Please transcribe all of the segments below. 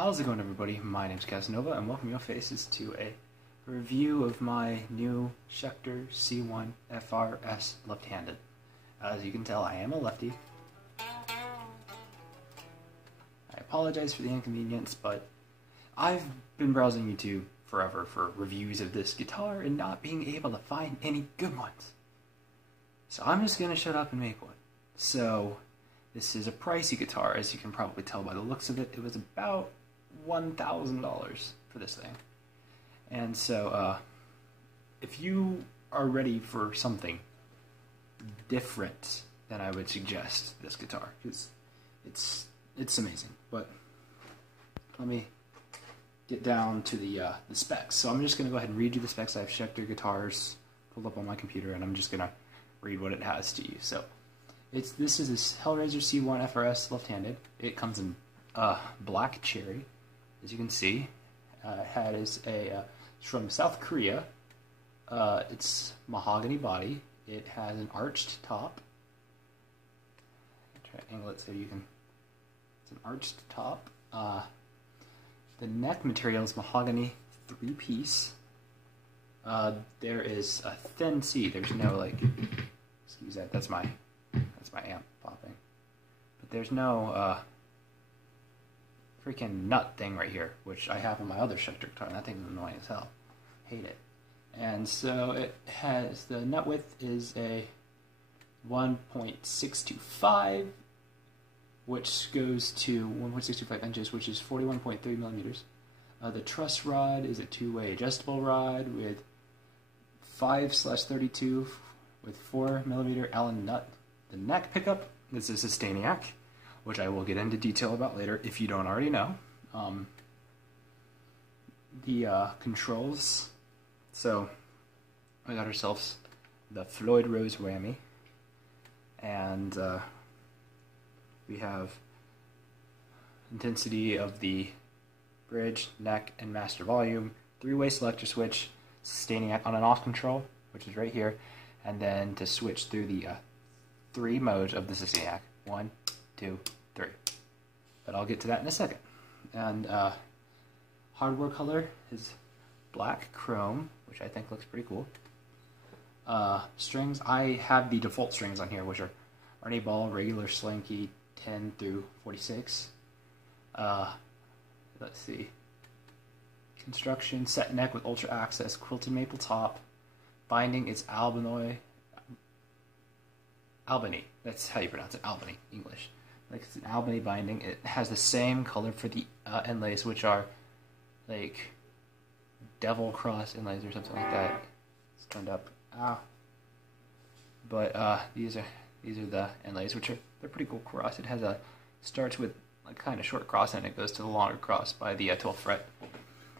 How's it going, everybody? My name's Casanova, and welcome your faces to a review of my new Schecter C1 FRS left-handed. As you can tell, I am a lefty. I apologize for the inconvenience, but I've been browsing YouTube forever for reviews of this guitar and not being able to find any good ones. So I'm just going to shut up and make one. So this is a pricey guitar, as you can probably tell by the looks of it. It was about $1,000 for this thing. And so if you are ready for something different, then I would suggest this guitar, because it's amazing. But let me get down to the specs. So I'm just going to go ahead and read you the specs. I have Schecter guitars pulled up on my computer, and I'm just going to read what it has to you. So this is this Hellraiser C1 FRS left-handed. It comes in black cherry, as you can see. It's from South Korea. It's mahogany body. It has an arched top. I'll try to angle it so you can. It's an arched top. The neck material is mahogany 3-piece. There is a thin C. There's no excuse that. That's my amp popping. But there's no freaking nut thing right here, which I have on my other Schecter guitar, and that thing's annoying as hell. Hate it. And so it has, the nut width is a 1.625, which goes to 1.625 inches, which is 41.3 millimeters. The truss rod is a two-way adjustable rod with 5/32 with 4 millimeter Allen nut. The neck pickup is a Sustainiac, which I will get into detail about later if you don't already know. The controls. So we got ourselves the Floyd Rose whammy, and we have intensity of the bridge, neck, and master volume, 3-way selector switch, Sustainiac on and off control, which is right here, and then to switch through the 3 modes of the Sustainiac, 1, 2, 3. But I'll get to that in a second. And hardware color is black chrome, which I think looks pretty cool. Strings, I have the default strings on here, which are Ernie Ball, regular slinky, 10 through 46. Let's see. Construction, set neck with ultra access, quilted maple top. Binding, it's Albany. That's how you pronounce it, Albany, English. Like, it's an Albany binding. It has the same color for the inlays, which are like devil cross inlays or something like that. It's turned up. But these are the inlays, which they're pretty cool cross. It has starts with a kind of short cross and it goes to the longer cross by the 12th fret.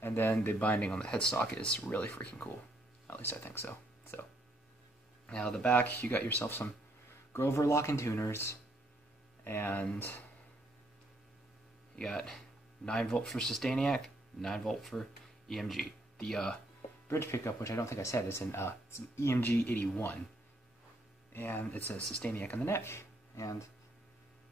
And then the binding on the headstock is really freaking cool. At least I think so. So now the back, you got yourself some Grover lock-in tuners, and you got 9-volt for Sustainiac, 9-volt for EMG. The bridge pickup, which I don't think I said, it's an EMG 81, and it says Sustainiac on the neck. And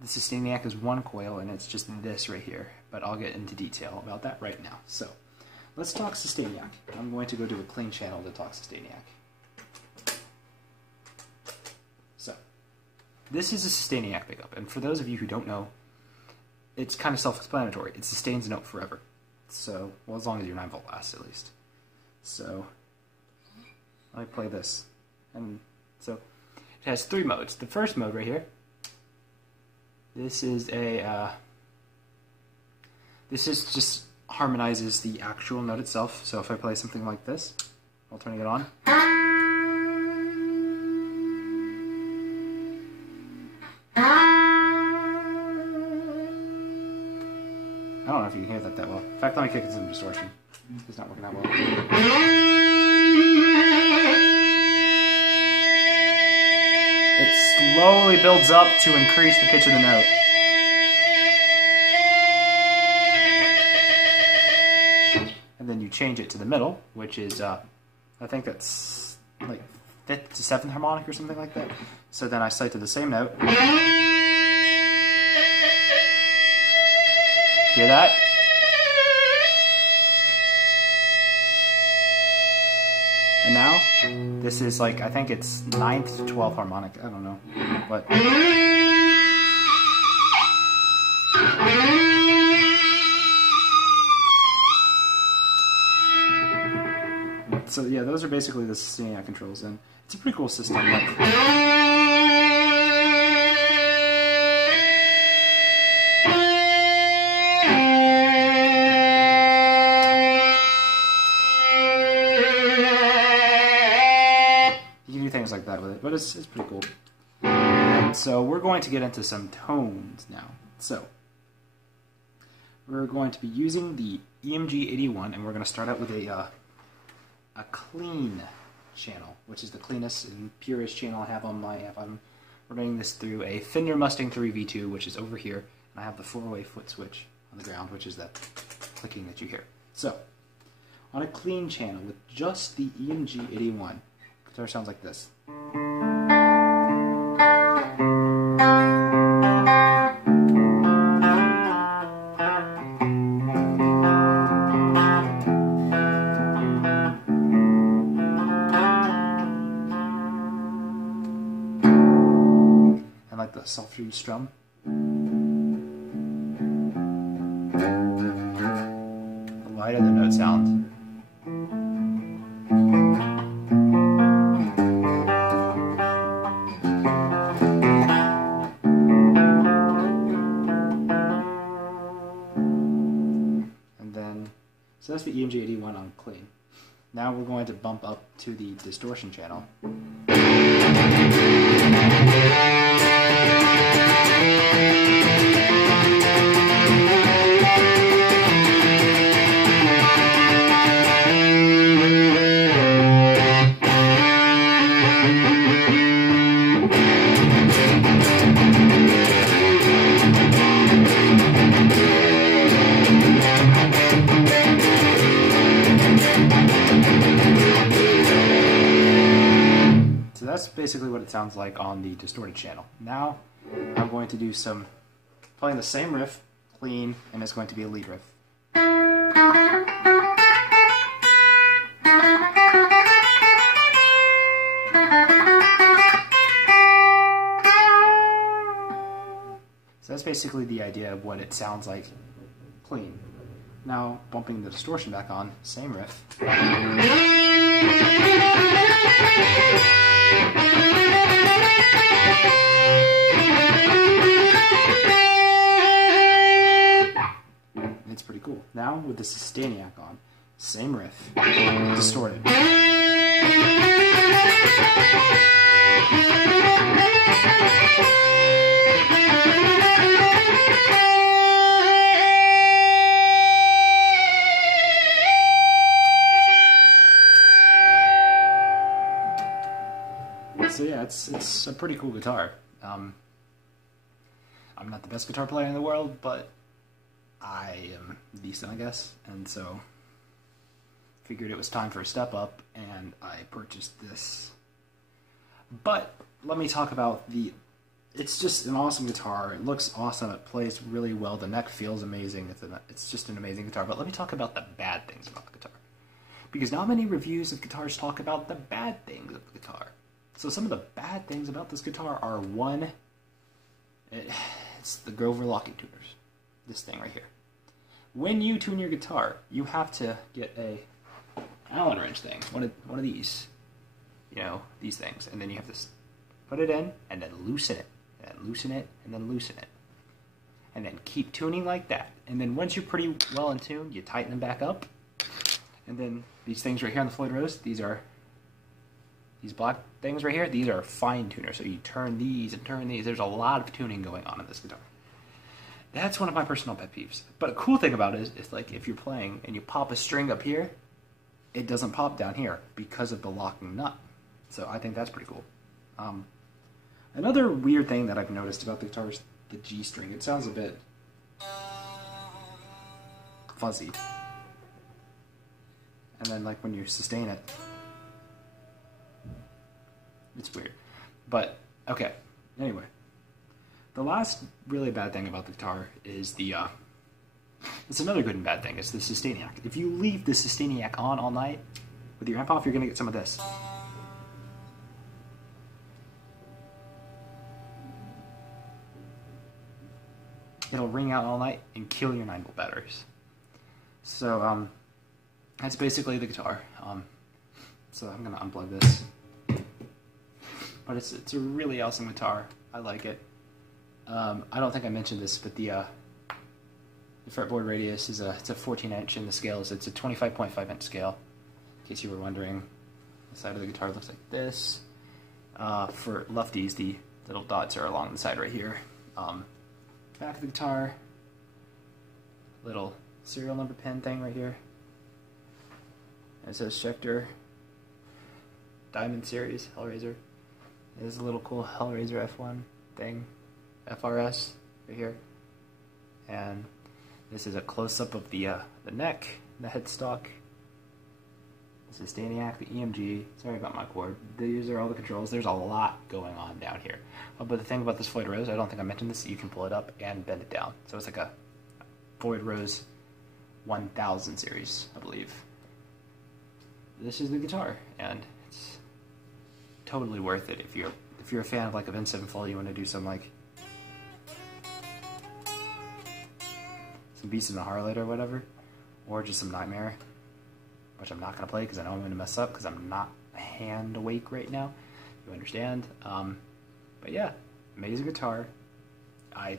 the Sustainiac is 1 coil, and it's just this right here. But I'll get into detail about that right now. So let's talk Sustainiac. I'm going to go do a clean channel to talk Sustainiac. So this is a Sustainiac pickup, and for those of you who don't know, it's kind of self-explanatory. It sustains a note forever. So, well, as long as your 9-volt lasts, at least. So, let me play this. And so, it has 3 modes. The first mode right here, this is just harmonizes the actual note itself. So if I play something like this, while turning it on, I don't know if you can hear that well. In fact, let me kick in some distortion. It's not working that well. It slowly builds up to increase the pitch of the note. And then you change it to the middle, which is, I think that's like 5th to 7th harmonic or something like that. So then I slide to the same note. Hear that? And now, this is like, I think it's 9th to 12th harmonic, I don't know, but... So yeah, those are basically the Sustainiac controls, and it's a pretty cool system. Like, you can do things like that with it, but it's pretty cool. And so we're going to get into some tones now. So we're going to be using the EMG 81, and we're going to start out with a clean channel, which is the cleanest and purest channel I have on my amp. I'm running this through a Fender Mustang 3 V2, which is over here, and I have the 4-way foot switch on the ground, which is that clicking that you hear. So, on a clean channel with just the EMG 81, guitar sounds like this. Like the softer strum. The lighter the note sound. And then, so that's the EMG 81 on clean. Now we're going to bump up to the distortion channel. So that's basically what it sounds like on the distorted channel. Now I'm going to do some playing the same riff, clean, and it's going to be a lead riff. So that's basically the idea of what it sounds like clean. Now bumping the distortion back on, same riff. It's pretty cool. Now with the Sustainiac on, same riff, distorted. So yeah, it's a pretty cool guitar. I'm not the best guitar player in the world, but I am decent, I guess, and so figured it was time for a step up, and I purchased this. But let me talk about it's just an awesome guitar. It looks awesome. It plays really well. The neck feels amazing. It's just an amazing guitar. But let me talk about the bad things about the guitar, because not many reviews of guitars talk about the bad things of the guitar. So some of the bad things about this guitar are, one, it's the Grover locking tuners. This thing right here. When you tune your guitar, you have to get a Allen wrench thing, one of these, you know, these things, and then you have to put it in and then loosen it, and then loosen it, and then loosen it, and then keep tuning like that. And then once you're pretty well in tune, you tighten them back up, and then these things right here on the Floyd Rose, these black things right here, these are fine tuners. So you turn these and turn these. There's a lot of tuning going on in this guitar. That's one of my personal pet peeves. But a cool thing about it is like if you're playing and you pop a string up here, it doesn't pop down here because of the locking nut. So I think that's pretty cool. Another weird thing that I've noticed about the guitar is the G string. It sounds a bit fuzzy. And then like when you sustain it, it's weird. But, okay, anyway. The last really bad thing about the guitar is it's another good and bad thing, it's the Sustainiac. If you leave the Sustainiac on all night, with your amp off, you're gonna get some of this. It'll ring out all night and kill your 9-volt batteries. So that's basically the guitar. So I'm gonna unplug this. But it's a really awesome guitar. I like it. I don't think I mentioned this, but the fretboard radius is it's a 14-inch, and the scale is it's a 25.5-inch scale. In case you were wondering, the side of the guitar looks like this. For lefties, the little dots are along the side right here. Back of the guitar, little serial number pin thing right here. It says Schecter Diamond Series Hellraiser. There's a little cool Hellraiser F1 thing, FRS right here. And this is a close-up of the neck, the headstock, the Sustainiac, the EMG. Sorry about my cord. These are all the controls. There's a lot going on down here. But the thing about this Floyd Rose, I don't think I mentioned this, you can pull it up and bend it down. So it's like a Floyd Rose 1000 series, I believe. This is the guitar, and it's totally worth it if you're a fan of like a Vince Sevenfold. You want to do some like some Beast in the Harlot or whatever, or just some Nightmare, which I'm not gonna play because I know I'm gonna mess up because I'm not hand awake right now. You understand? But yeah, amazing guitar. I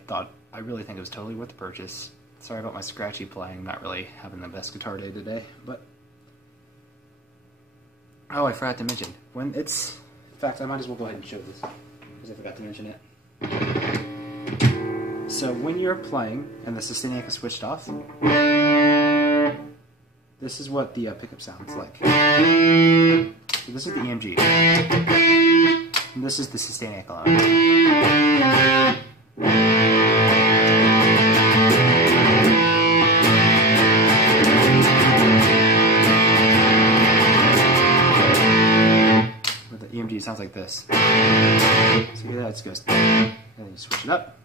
really think it was totally worth the purchase. Sorry about my scratchy playing. I'm not really having the best guitar day today, but oh, I forgot to mention when it's. In fact, I might as well go ahead and show this because I forgot to mention it. So when you're playing and the Sustainiac is switched off, this is what the pickup sounds like. So this is the EMG, and this is the Sustainiac alone. EMG sounds like this. So yeah, that goes. And then you switch it up.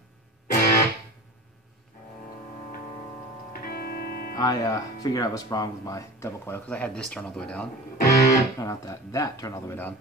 I figured out what's wrong with my double coil because I had this turn all the way down. No, not that. That turn all the way down.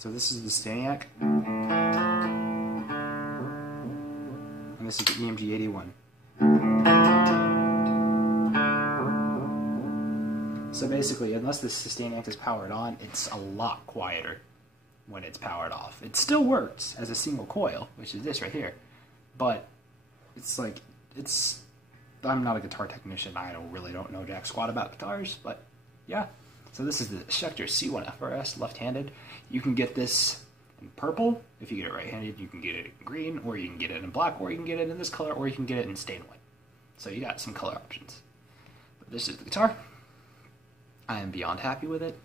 So this is the Sustainiac, and this is the EMG 81. So basically, unless the Sustainiac is powered on, it's a lot quieter when it's powered off. It still works as a single coil, which is this right here, but it's like, I'm not a guitar technician, I really don't know jack squat about guitars, but yeah. So this is the Schecter C1 FRS, left-handed. You can get this in purple. If you get it right-handed, you can get it in green, or you can get it in black, or you can get it in this color, or you can get it in stain white. So you got some color options. But this is the guitar. I am beyond happy with it.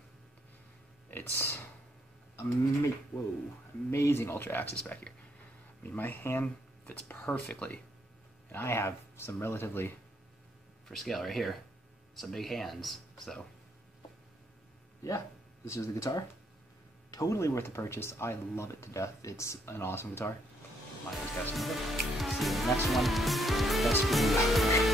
It's amazing ultra axis back here. I mean, my hand fits perfectly, and I have some relatively, for scale right here, some big hands, so yeah, this is the guitar. Totally worth the purchase. I love it to death. It's an awesome guitar. My See you in the next one. Best video.